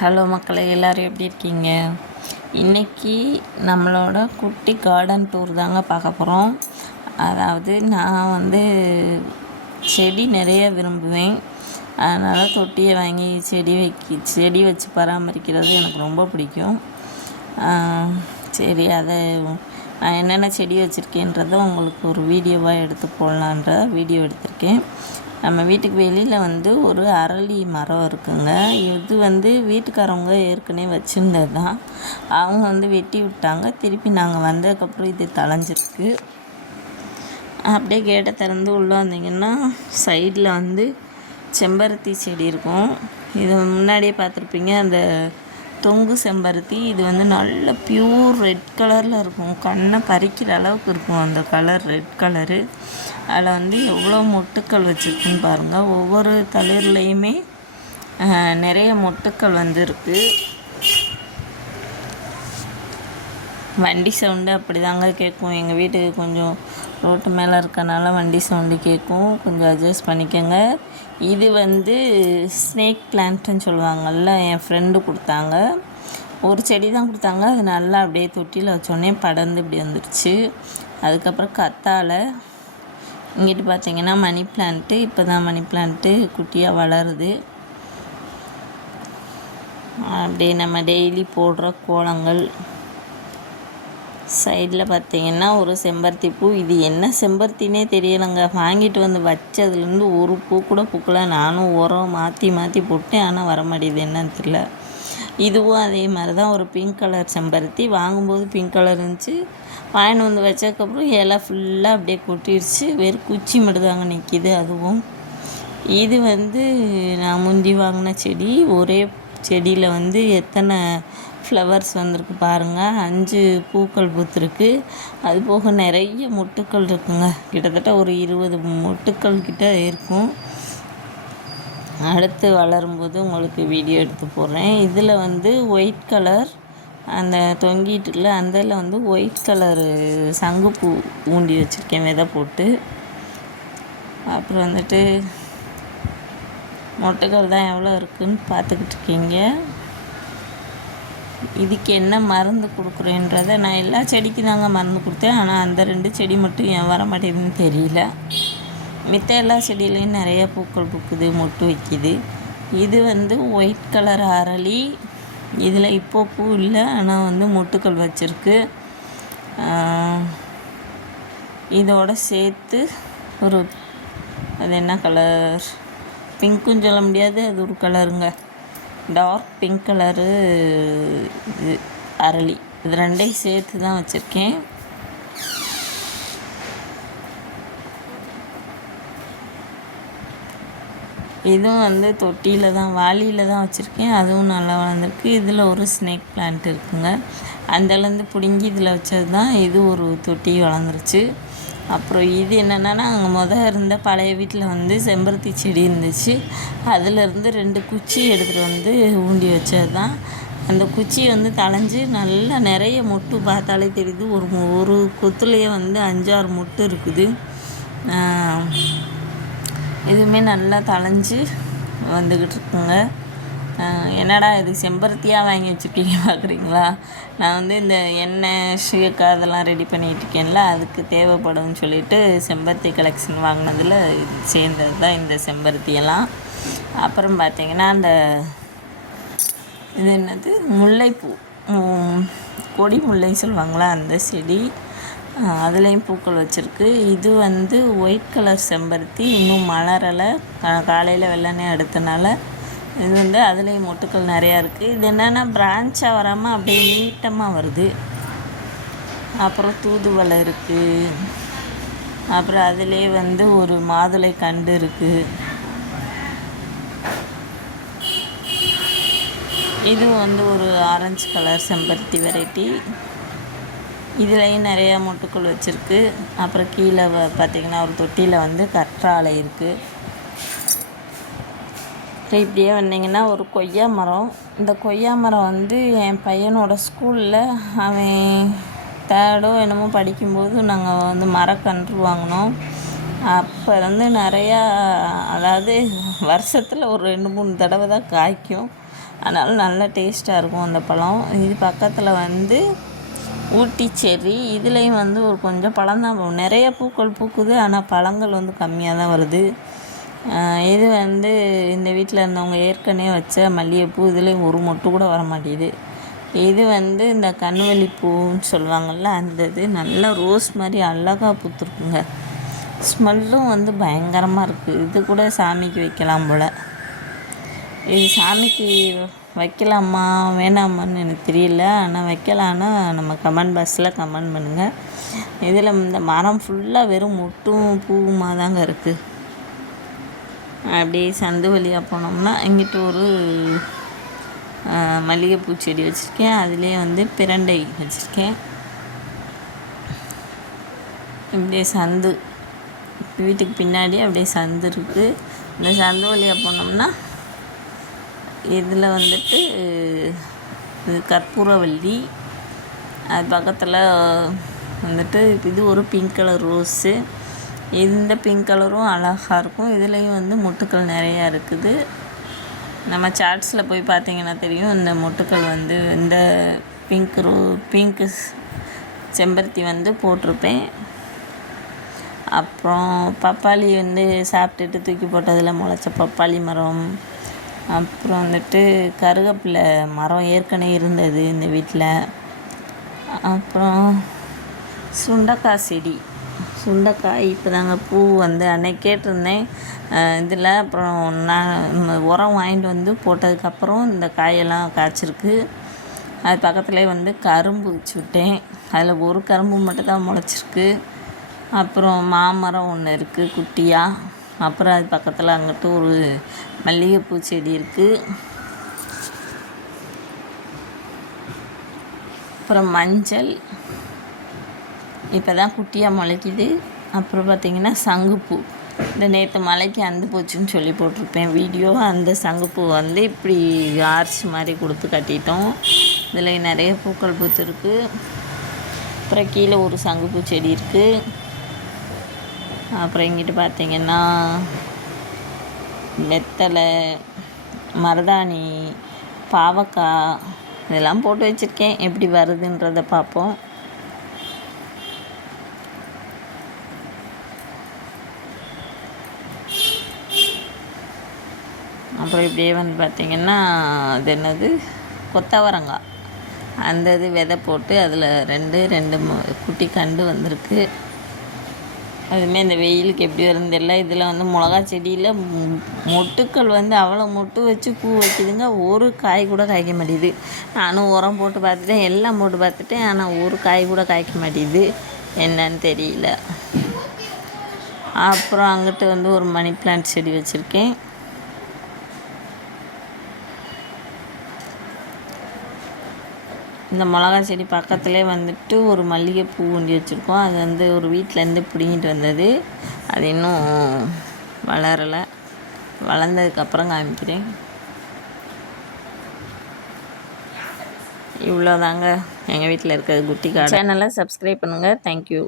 Hello மக்களே, எல்லோரும் எப்படி இருக்கீங்க? இன்றைக்கி நம்மளோட குட்டி கார்டன் டூர் தாங்க பார்க்க போகிறோம். அதாவது நான் செடி நிறைய விரும்புவேன். அதனால் தொட்டியை வாங்கி செடி வச்சு பராமரிக்கிறது எனக்கு ரொம்ப பிடிக்கும். சரி, அதை நான் என்னென்ன செடி வச்சுருக்கேன்றதை உங்களுக்கு ஒரு வீடியோவாக எடுத்து போடலான்ற வீடியோ எடுத்திருக்கேன். நம்ம வீட்டுக்கு வெளியில் ஒரு அரளி மரம் இருக்குங்க. இது வீட்டுக்காரவங்க ஏற்கனவே வச்சுருந்தது தான். அவங்க வெட்டி விட்டாங்க. திருப்பி நாங்கள் வந்ததுக்கப்புறம் இது தழைஞ்சிருக்கு. அப்படியே கேட்டை திறந்து உள்ளே வந்தீங்கன்னா சைடில் செம்பருத்தி செடி இருக்கும். இது முன்னாடியே பார்த்துருப்பீங்க, அந்த தொங்கு செம்பருத்தி. இது நல்ல பியூர் ரெட் கலரில் இருக்கும். கண்ணை பறிக்கிற அளவுக்கு இருக்கும் அந்த கலர், ரெட் கலரு. அதில் எவ்வளோ மொட்டுக்கள் வச்சுருக்குன்னு பாருங்கள். ஒவ்வொரு தளிர்லேயுமே நிறைய மொட்டுக்கள் இருக்குது. வண்டி சவுண்டு அப்படி தாங்க கேட்கும். எங்கள் வீட்டுக்கு கொஞ்சம் ரோட்டு மேலே இருக்கனால வண்டி சவுண்டு கேட்கும், கொஞ்சம் அட்ஜஸ்ட் பண்ணிக்கோங்க. இது ஸ்னேக் பிளான்ட்டுன்னு சொல்லுவாங்கள்ல, என் ஃப்ரெண்டு கொடுத்தாங்க. ஒரு செடி தான் கொடுத்தாங்க. அது நல்லா அப்படியே தொட்டியில் வச்சோடனே படர்ந்து இப்படி வந்துடுச்சு. அதுக்கப்புறம் கத்தாழை. இங்கிட்டு பார்த்திங்கன்னா மணி பிளான்ட்டு. இப்போ தான் மணி பிளான்ட்டு குட்டியாக வளருது. அப்படியே நம்ம டெய்லி போடுற கோலங்கள். சைடில் பார்த்திங்கன்னா ஒரு செம்பருத்தி பூ. இது என்ன செம்பருத்தினே தெரியலைங்க. வாங்கிட்டு வச்சதுலேருந்து ஒரு பூ கூட பூக்கலை. நானும் உரம் மாற்றி போட்டேன், ஆனால் வர மாட்டேது, என்னன்னு தெரியல. இதுவும் அதே மாதிரி தான், ஒரு பிங்க் கலர் செம்பருத்தி. வாங்கும்போது பிங்க் கலர் இருந்துச்சு. வாங்கிட்டு வச்சதுக்கப்புறம் இலை ஃபுல்லாக அப்படியே கொட்டிடுச்சு. வெறும் குச்சி மட்டும்தாங்க நிற்கிது. அதுவும் இது நான் முந்தி வாங்கின செடி. ஒரே செடியில் எத்தனை ஃப்ளவர்ஸ் வந்திருக்கு பாருங்கள். 5 பூக்கள் பூத்துருக்கு. அது போக நிறைய மொட்டுக்கள் இருக்குங்க. கிட்டத்தட்ட ஒரு 20 மொட்டுக்கள் கிட்ட இருக்கும். அடுத்து வளரும்போது உங்களுக்கு வீடியோ எடுத்து போடுறேன். இதில் ஒயிட் கலர் அந்த தொங்கிட்டுல அதில் ஒயிட் கலரு சங்குப்பூ ஊண்டி வச்சுருக்கேன், விதை போட்டு. அப்புறம் மொட்டுக்கள் தான் எவ்வளோ இருக்குதுன்னு பார்த்துக்கிட்டு இருக்கீங்க. இதுக்கு என்ன மருந்து கொடுக்குறேன்றதை நான் எல்லா செடிக்கும் தாங்க மருந்து கொடுத்தேன். ஆனால் அந்த 2 செடி மட்டும் ஏன் வர மாட்டேங்குதுன்னு தெரியல. மித்த எல்லா செடியிலையும் நிறைய பூக்கள் பூக்குது, மொட்டு வைக்கிது. இது ஒயிட் கலர் அரளி. இதில் இப்போது பூ இல்லை, ஆனால் மொட்டுக்கள் வச்சுருக்கு. இதோட சேர்த்து அது என்ன கலர், பிங்க்குன்னு சொல்ல முடியாது, அது ஒரு கலருங்க, டார்க் பிங்க் கலரு. இது அரளி. இது 2ஐயும் சேர்த்து தான் வச்சுருக்கேன். இதுவும் தொட்டியில் தான், வாளியில் தான் வச்சுருக்கேன். அதுவும் நல்லா வளர்ந்துருக்கு. இதில் ஒரு ஸ்னேக் பிளான்ட் இருக்குங்க. அந்தலேருந்து பிடுங்கி இதில் வச்சது தான். இது ஒரு தொட்டி வளர்ந்துருச்சு. அப்புறம் இது என்னென்னா, அங்கே இருந்த பழைய வீட்டில் செம்பருத்தி செடி இருந்துச்சு. அதிலேருந்து 2 குச்சி எடுத்துகிட்டு ஊண்டி வச்சது தான். அந்த குச்சி தளைஞ்சு நல்லா நிறைய மொட்டு பார்த்தாலே தெரியுது. ஒரு கொத்துலேயே 5-6 மொட்டு இருக்குது. இதுவுமே நல்லா தளைஞ்சு வந்துக்கிட்டு இருக்குங்க. என்னடா இது செம்பருத்தியாக வாங்கி வச்சுருக்கீங்க பார்க்குறீங்களா? நான் இந்த எண்ணெய் ஷேக்கா அதெல்லாம் ரெடி பண்ணிகிட்டு இருக்கேன்ல, அதுக்கு தேவைப்படும்னு சொல்லிட்டு செம்பருத்தி கலெக்ஷன் வாங்கினதில் சேர்ந்தது தான் இந்த செம்பருத்தியெல்லாம். அப்புறம் பார்த்திங்கன்னா இது என்னது, முல்லைப்பூ, கொடி முல்லை சொல்லுவாங்களா, அந்த செடி. அதுலேயும் பூக்கள் வச்சுருக்கு. இது ஒயிட் கலர் செம்பருத்தி. இன்னும் மலரலை. காலையில் வெள்ளனே எடுத்தனால இது அதுலேயும் மொட்டுக்கள் நிறையா இருக்குது. இது என்னென்னா பிரான்ச்சாக வராமல் அப்படியே நீட்டமாக வருது. அப்புறம் தூதுவளை இருக்குது. அப்புறம் அதிலே ஒரு மாதுளை கண்டு இருக்குது. இதுவும் ஒரு ஆரஞ்சு கலர் செம்பருத்தி வெரைட்டி. இதுலேயும் நிறையா மொட்டுக்கள் வச்சுருக்கு. அப்புறம் கீழே பார்த்திங்கன்னா ஒரு தொட்டியில் கற்றாழை இருக்குது. இப்படியே வந்தீங்கன்னா ஒரு கொய்யா மரம். இந்த கொய்யா மரம் என் பையனோட ஸ்கூலில் அவன் 3rd என்னமோ படிக்கும்போது நாங்கள் மரக்கன்று வாங்கினோம். அப்போ நிறையா, அதாவது வருஷத்தில் ஒரு 2-3 தடவை தான் காய்க்கும். அதனால் நல்லா டேஸ்ட்டாக இருக்கும் அந்த பழம். இது பக்கத்தில் வந்து ஊட்டி செர்ரி. இதுலேயும் வந்து ஒரு கொஞ்சம் பழம்தான், நிறைய பூக்கள் பூக்குது, ஆனால் பழங்கள் வந்து கம்மியாக தான் வருது. இது வந்து இந்த வீட்டில் இருந்தவங்க ஏற்கனவே வச்ச மல்லிகைப்பூ. இதுலேயும் ஒரு மொட்டு கூட வர மாட்டேங்குது. இது வந்து இந்த கண்வெளி பூன்னு சொல்லுவாங்கள்ல, அந்த இது நல்லா ரோஸ் மாதிரி அழகாக பூத்துருக்குங்க. ஸ்மெல்லும் வந்து பயங்கரமாக இருக்குது. இது கூட சாமிக்கு வைக்கலாம் போல். இது சாமிக்கு வைக்கலாமா வேணாமான்னு எனக்கு தெரியல, ஆனால் வைக்கலான்னா நம்ம கமெண்ட் பாக்ஸில் கமெண்ட் பண்ணுங்கள். இதில் இந்த மரம் ஃபுல்லாக வெறும் மொட்டும் பூவுமாக தாங்க இருக்குது. அப்படியே சந்து வழியாக போனோம்னா இங்கிட்ட ஒரு மல்லிகைப்பூ செடி வச்சுருக்கேன். அதுலேயே வந்து பிரண்டை வச்சுருக்கேன். இப்படியே சந்து வீட்டுக்கு பின்னாடி அப்படியே சந்து இருக்குது. இந்த சந்து வழியாக போனோம்னா இதில் வந்துட்டு இது கற்பூரவல்லி, அது பக்கத்தில் வந்துட்டு இது ஒரு பிங்க் கலர் ரோஸு. இந்த பிங்க் கலரும் அழகாக இருக்கும். இதுலேயும் வந்து மொட்டுக்கள் நிறையா இருக்குது. நம்ம சார்ட்ஸில் போய் பார்த்திங்கன்னா தெரியும். இந்த மொட்டுக்கள் வந்து இந்த பிங்க்கு செம்பருத்தி வந்து போட்டிருப்பேன். அப்புறம் பப்பாளி வந்து சாப்பிட்டுட்டு தூக்கி போட்டதில் முளைச்ச பப்பாளி மரம். அப்புறம் வந்துட்டு கருவேப்பிலை மரம் ஏற்கனவே இருந்தது இந்த வீட்டில். அப்புறம் சுண்டைக்காய் செடி. சுண்டைக்காய் இப்போ தாங்க பூ வந்து அன்னைக்கு கேட்டிருந்தேன் இதில். அப்புறம் நான் உரம் வாங்கிட்டு வந்து போட்டதுக்கப்புறம் இந்த காயெல்லாம் காய்ச்சிருக்கு. அது பக்கத்துலேயே வந்து கரும்பு வச்சு விட்டேன். அதில் ஒரு கரும்பு மட்டும் தான் முளைச்சிருக்கு. அப்புறம் மாமரம் ஒன்று இருக்குது குட்டியாக. அப்புறம் அது பக்கத்தில் அங்கிட்டு ஒரு மல்லிகைப்பூ செடி இருக்குது. அப்புறம் மஞ்சள் இப்போ தான் குட்டியாக முளைக்குது. அப்புறம் பார்த்திங்கன்னா சங்குப்பூ. இந்த நேற்று மலைக்கு அந்து போச்சுன்னு சொல்லி போட்டிருப்பேன் வீடியோ. அந்த சங்குப்பூ வந்து இப்படி ஆர்ச் மாதிரி கொடுத்து கட்டிட்டோம். இதில் நிறைய பூக்கள் பூத்துருக்கு. அப்புறம் கீழே ஒரு சங்குப்பூ செடி இருக்குது. அப்புறம் இங்கிட்டு பார்த்திங்கன்னா வெத்தலை, மருதாணி, பாவக்காய் இதெல்லாம் போட்டு வச்சுருக்கேன். எப்படி வருதுன்றதை பார்ப்போம். அப்புறம் இப்படியே வந்து பார்த்திங்கன்னா அது என்னது கொத்தவரங்காய், அந்த இது விதை போட்டு அதில் ரெண்டு குட்டி கண்டு வந்திருக்கு. அதுவுமே இந்த வெயிலுக்கு எப்படி வருதுன்னு தெரியல. இதில் வந்து மிளகா செடியில் மொட்டுக்கள் வந்து அவ்வளோ மொட்டு வச்சு பூ வைக்குதுங்க. ஒரு காய் கூட காய்க்க மாட்டேங்குது. நானும் உரம் போட்டு பார்த்துட்டேன், எல்லாம் போட்டு பார்த்துட்டேன், ஆனால் ஒரு காய் கூட காய்க்க மாட்டேங்குது. என்னன்னு தெரியல. அப்புறம் அங்கிட்டு வந்து ஒரு மணி பிளான்ட் செடி வச்சுருக்கேன். இந்த மிளகா செடி பக்கத்துலேயே வந்துட்டு ஒரு மல்லிகைப்பூ ஒண்டி வச்சுருக்கோம். அது வந்து ஒரு வீட்டிலேருந்து பிடிங்கிட்டு வந்தது. அது இன்னும் வளரலை. வளர்ந்ததுக்கப்புறம் காமிக்கிறேன். இவ்வளோதாங்க எங்கள் வீட்டில் இருக்கிறது குட்டி கார்டன். சேனலை சப்ஸ்கிரைப் பண்ணுங்கள். தேங்க்யூ.